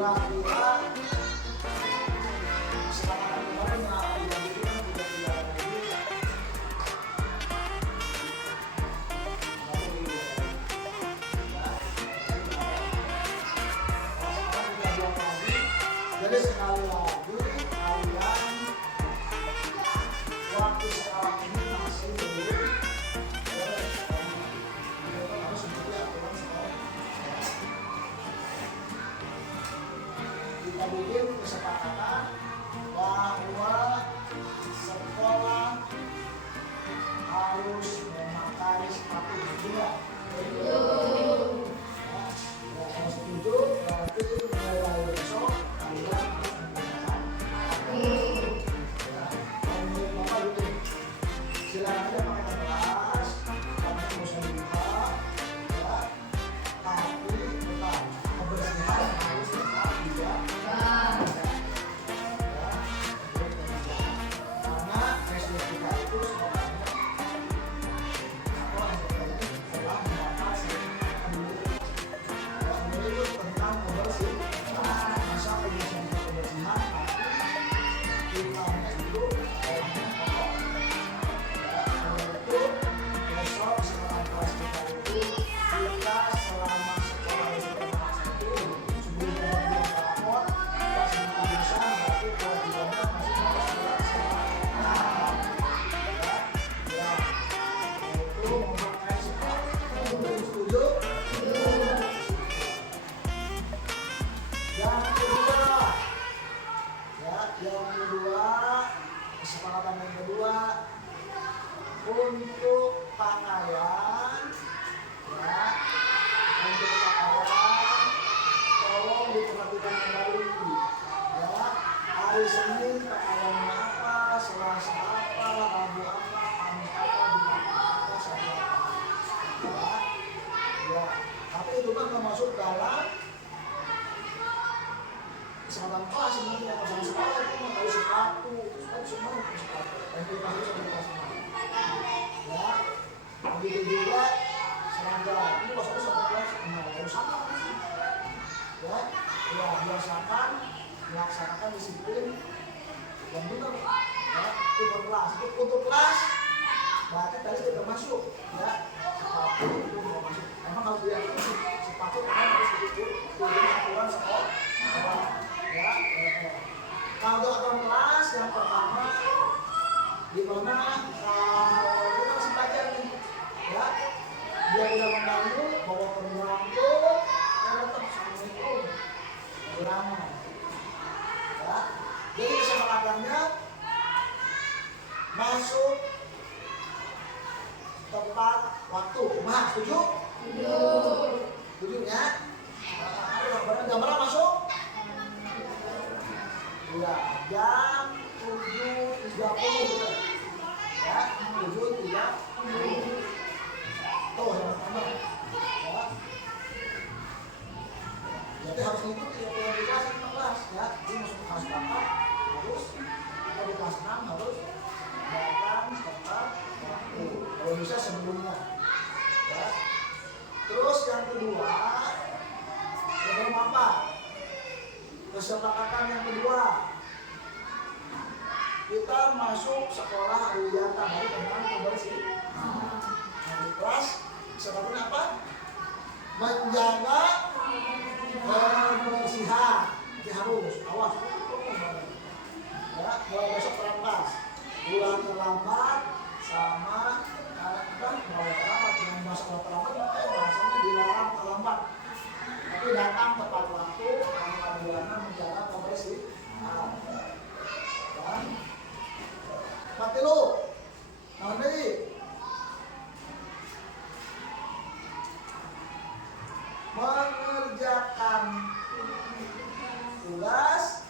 kira-kira kesepakatan kemarin yang akan dilanjutkan tidak lagi. Jadi sekali lagi kalian waktu sekarang ini masih belum harus menjadi aturan sekolah. Kita bikin kesepakatan bahwa sekolah harus memakai sepatu juga. Kalau setuju berarti mulai besok kalian harus menggunakan sepatu. Silakan aja pakai kelas, kamu nggak usah dibuka, ya. Tapi tetap kebersihan harus tetap dijaga. Karena SD kita itu sekolahnya telah mendapat itu tentang kebersihan. Masa kebersihan kita itu orangnya kotor. Itu besok setelah kelas kita itu kita selama sekolah itu sebelum kemudian rapor kita semua bisa berarti kewajibannya masih harus dilaksanakan. Ya, itu memakai sepatu. Setuju? Yang kedua, kesepakatan yang kedua untuk pakaian, ya, untuk pakaian tolong diperhatikan kembali, ya. Hari Senin pakaiannya apa, Selasa apa, Rabu apa, Kamis apa, Jumat apa, Sabtu apa, ya. Tapi itu kan termasuk dalam kesempatan kelas sebenarnya. Kalau sekolah itu memakai sepatu semua sepatu. Dan kita harus kelas 6. Ya, begitu juga seragam. Ini maksudnya satu kelas harus sama. Ya, biasakan melaksanakan disiplin yang benar. Ya, itu kelas. Itu untuk kelas. Berarti tadi kita masuk. Ya, sepatu itu mau masuk. Emang kalau dia sepatu kan harus itu aturan sekolah. Ya, kalau untuk aturan kelas yang pertama di mana kita masih belajar nih, ya, biar tidak mengganggu bawa pengganggu, tetap assalamualaikum, ulangan, ya. Jadi kesepakatannya masuk tepat waktu. Nah, setuju? Setuju ya? Jam berapa masuk? Ya, jam 7.30 ya, 7.30 tuh yang pertama ya. Jadi harus ikuti aturan di kelas 15 ya. Jadi masuk ke kelas 4 harus, kita di kelas 6 harus datang tepat waktu, kalau bisa sebelumnya ya. Terus yang kedua, yang apa? Kesepakatan yang kedua, kita masuk sekolah Wiyata baru dengan kebersihan. Di kelas kesepakatan apa? Menjaga kebersihan. Jadi harus awas. Ya, mulai besok terlambat. Pulang terlambat sama bawa terlambat. Dengan masalah terlambat, bahasanya dilarang terlambat. Tapi datang tepat waktu, karena menjaga kebersihan. Mati lu, nanti mengerjakan tugas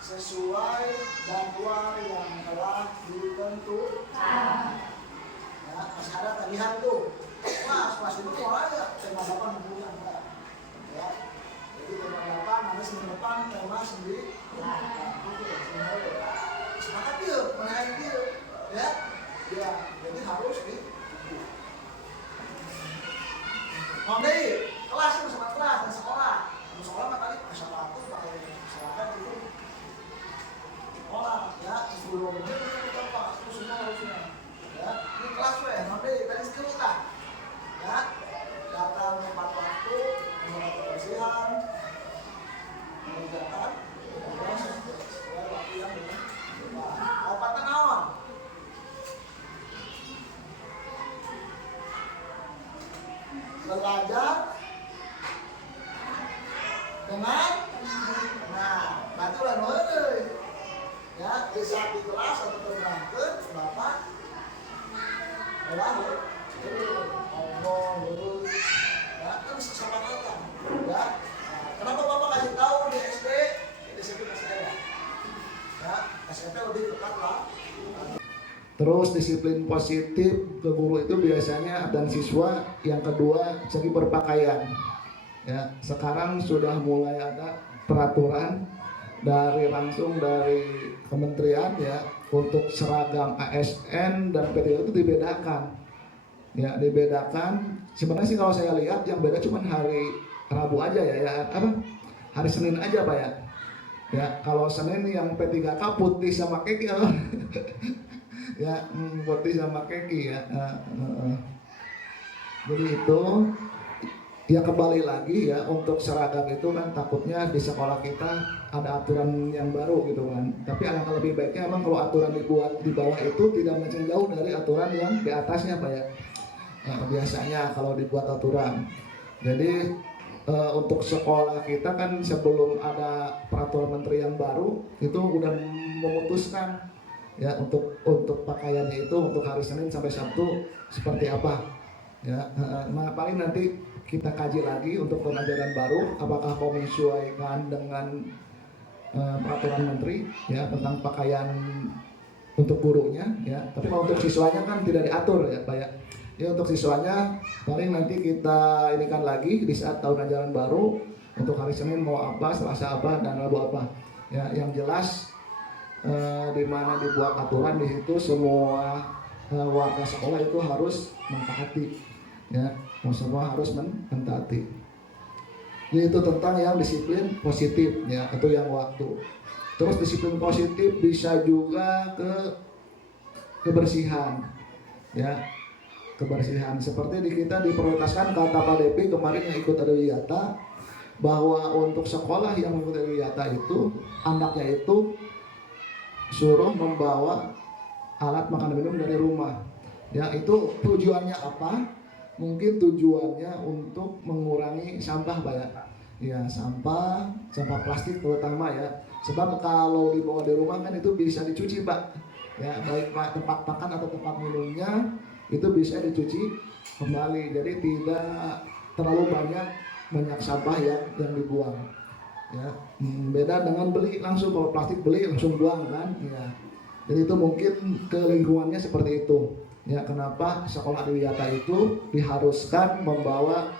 sesuai jadwal yang telah ditentukan. Ya, masih ada tagihan tuh. Mas, pas itu mau aja tema 8 bulan. Ya, jadi tema 8 nanti seminggu depan tema 9. Semangat yuk, menaik yuk, ya. Ya, jadi harus di. Nanti kelas itu sama kelas dan sekolah. masuk sekolah kan tadi pakai sepatu, pakai seragam gitu. Sekolah ya, sebelum ini kita pak, terus semua harusnya. Ya, ini kelas nanti tadi skill kita. Ya, datang tepat waktu, menjaga kebersihan, mengerjakan, waktu yang ini. Opat tenawan. Belajar dengan berarti udah mulai ya bisa di kelas atau berangkat bapak lalu ngomong dulu ya kan sama aja ya. Kenapa bapak kasih tahu di SD di SMP masih ada ya, SMP lebih ketat lah. Terus disiplin positif ke guru itu biasanya dan siswa. Yang kedua segi berpakaian. Ya, sekarang sudah mulai ada peraturan langsung dari kementerian ya untuk seragam ASN dan PTN itu dibedakan. Ya, dibedakan. Sebenarnya sih kalau saya lihat yang beda cuma hari Rabu aja ya hari Senin aja Pak ya. Ya, kalau Senin yang P3K putih sama keki ya putih sama keki ya. Jadi itu ya kembali lagi ya untuk seragam itu kan takutnya di sekolah kita ada aturan yang baru gitu kan. Tapi alangkah lebih baiknya memang kalau aturan dibuat di bawah itu tidak macam jauh dari aturan yang di atasnya Pak ya. Biasanya kalau dibuat aturan. Jadi untuk sekolah kita kan sebelum ada peraturan menteri yang baru itu udah memutuskan ya untuk pakaiannya itu untuk hari Senin sampai Sabtu seperti apa ya. Nah paling nanti kita kaji lagi untuk pengajaran baru apakah mau menyesuaikan dengan peraturan menteri ya tentang pakaian untuk gurunya ya. Tapi kalau untuk siswanya kan tidak diatur ya Pak ya. Ya untuk siswanya paling nanti kita inikan lagi di saat tahun ajaran baru untuk hari Senin mau apa, Selasa apa, dan Rabu apa ya. Yang jelas di mana dibuat aturan di situ semua warga sekolah itu harus mentaati ya, semua harus mentaati. Jadi itu tentang yang disiplin positif ya, itu yang waktu. Terus disiplin positif bisa juga ke kebersihan ya, kebersihan seperti di kita diprioritaskan kata Pak Depi kemarin yang ikut Adiwiyata bahwa untuk sekolah yang mengikuti Adiwiyata itu anaknya itu suruh membawa alat makan minum dari rumah. Ya, itu tujuannya apa? Mungkin tujuannya untuk mengurangi sampah Pak ya. Ya, sampah plastik terutama ya. Sebab kalau dibawa di rumah kan itu bisa dicuci Pak. Ya, baik Pak tempat makan atau tempat minumnya itu bisa dicuci kembali. Jadi tidak terlalu banyak sampah yang dibuang. Ya, beda dengan beli langsung, kalau plastik beli langsung buang kan ya. Jadi itu mungkin ke lingkungannya seperti itu ya. Kenapa sekolah Adiwiyata itu diharuskan membawa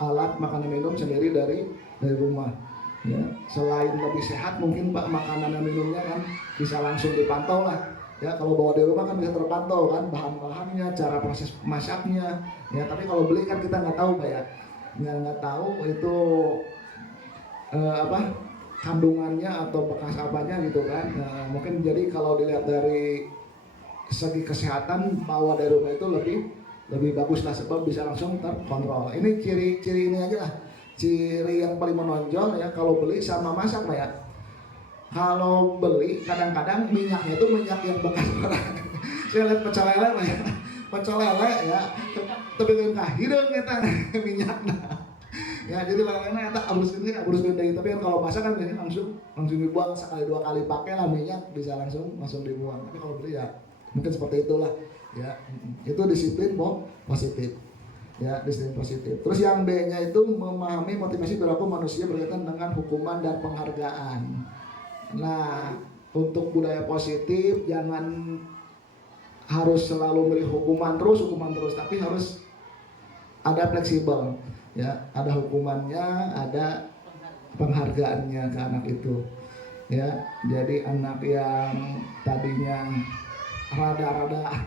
alat makanan minum sendiri dari rumah ya. Selain lebih sehat mungkin Pak makanan dan minumnya kan bisa langsung dipantau lah ya. Kalau bawa di rumah kan bisa terpantau kan bahan-bahannya, cara proses masaknya ya. Tapi kalau beli kan kita nggak tahu Pak ya, nggak tahu itu kandungannya atau bekas apanya gitu kan. Mungkin jadi kalau dilihat dari segi kesehatan bawa dari rumah itu lebih bagus lah sebab bisa langsung terkontrol. Ini ciri-ciri ini aja lah, ciri yang paling menonjol ya kalau beli sama masak Pak ya. Kalau beli kadang-kadang minyaknya itu minyak yang bekas orang. Saya lihat pecel lele Pak ya, pecel lele ya tapi kan hidung kita minyaknya ya. Jadi lelenya eta abus gede, tapi kan kalau masak kan biasanya langsung dibuang, sekali dua kali pakai lah minyak bisa langsung dibuang. Tapi kalau beli ya mungkin seperti itulah ya. Itu disiplin positif ya, disiplin positif. Terus yang B-nya itu memahami motivasi perilaku manusia berkaitan dengan hukuman dan penghargaan. Nah untuk budaya positif jangan harus selalu beri hukuman terus, tapi harus ada fleksibel ya, ada hukumannya, ada penghargaannya ke anak itu ya. Jadi anak yang tadinya rada-rada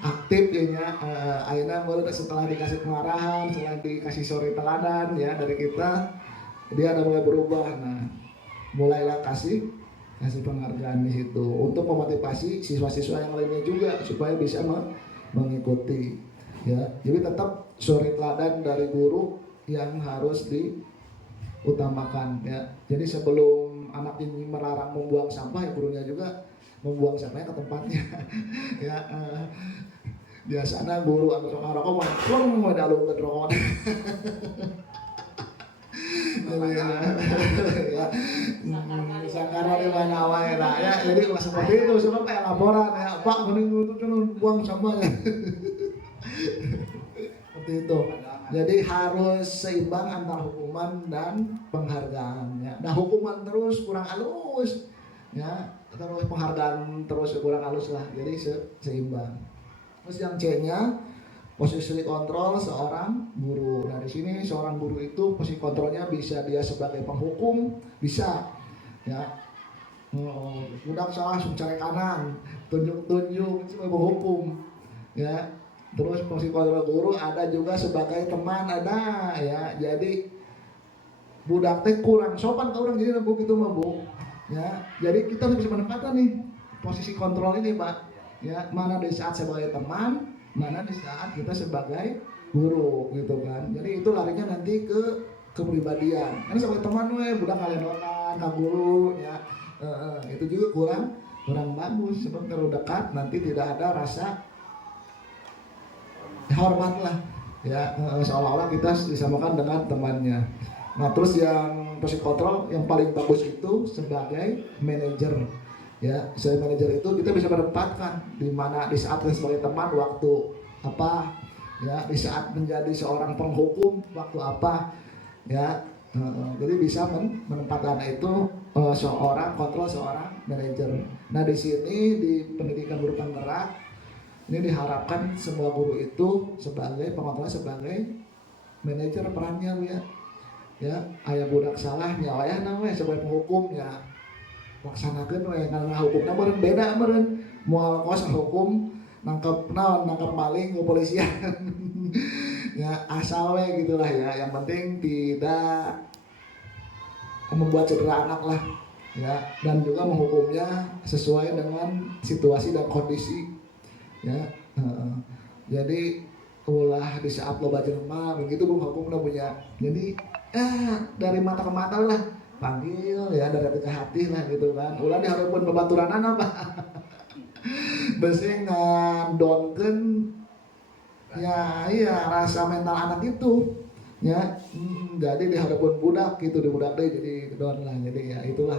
aktif ya, akhirnya baru setelah dikasih pengarahan, setelah dikasih sori teladan ya dari kita dia ada mulai berubah. Nah, mulailah kasih penghargaan di situ untuk memotivasi siswa-siswa yang lainnya juga supaya bisa mengikuti, ya. Jadi tetap suri teladan dari guru yang harus diutamakan, ya. Jadi sebelum anak ini melarang membuang sampah, ya gurunya juga membuang sampahnya ke tempatnya. Ya, biasanya guru anu sok ngarokok mah plong mah dalungkeun rokok. Jadi ya, sangkara di mana wae lah ya. Jadi seperti itu, sebab kayak laporan ya, Pak mending itu buang sampahnya. Seperti itu. Jadi harus seimbang antara hukuman dan penghargaan, ya. Nah, hukuman terus kurang halus, ya, terus penghargaan terus kurang halus lah. Jadi seimbang. Terus yang C-nya posisi kontrol seorang guru. Nah, di sini seorang guru itu posisi kontrolnya bisa dia sebagai penghukum, bisa, ya. Budak salah mencari kanan, tunjuk-tunjuk sebagai penghukum, ya. Terus posisi kontrol guru ada juga sebagai teman, ada, ya. Jadi budak teh kurang sopan ke orang, jadi nembuk itu mah, Bu, ya. Jadi kita harus bisa menempatkan nih posisi kontrol ini, Pak, ya. Mana di saat sebagai teman, mana di saat kita sebagai guru, gitu kan. Jadi itu larinya nanti ke kepribadian. Kan sebagai teman budak ngaledonan ka guru, ya. Itu juga kurang bagus, sebab kalau dekat nanti tidak ada rasa hormat lah, ya. Seolah-olah kita disamakan dengan temannya. Nah, terus yang posisi kontrol yang paling bagus itu sebagai manajer, ya. Sebagai manajer itu kita bisa menempatkan di mana di saat sebagai teman waktu apa, ya, di saat menjadi seorang penghukum waktu apa, ya. Jadi bisa menempatkan itu seorang kontrol, seorang manajer. Nah, di sini di pendidikan guru penggerak ini diharapkan semua guru itu sebagai pengontrol, sebagai manajer perannya, Bu, ya. Ya, aya budak salah nya wayahna we sebagai penghukum, ya. Laksanakeun we karena hukumna meureun beda meureun. Moal kos hukum nangkep maling kepolisian. Ya, asal we gitulah, ya. Yang penting tidak membuat cedera anak lah, ya, dan juga menghukumnya sesuai dengan situasi dan kondisi, ya. Jadi ulah di saat loba jelema begitu Bu hukumna punya. Jadi dari mata ke mata lah panggil, ya, dari hati ke hati lah, gitu kan. Ulah dihareupeun babaturanana apa. Beuseung ngandonkeun, ya, iya rasa mental anak itu, ya. Jadi dihareupeun budak gitu, di budak teh jadi don lah. Jadi ya itulah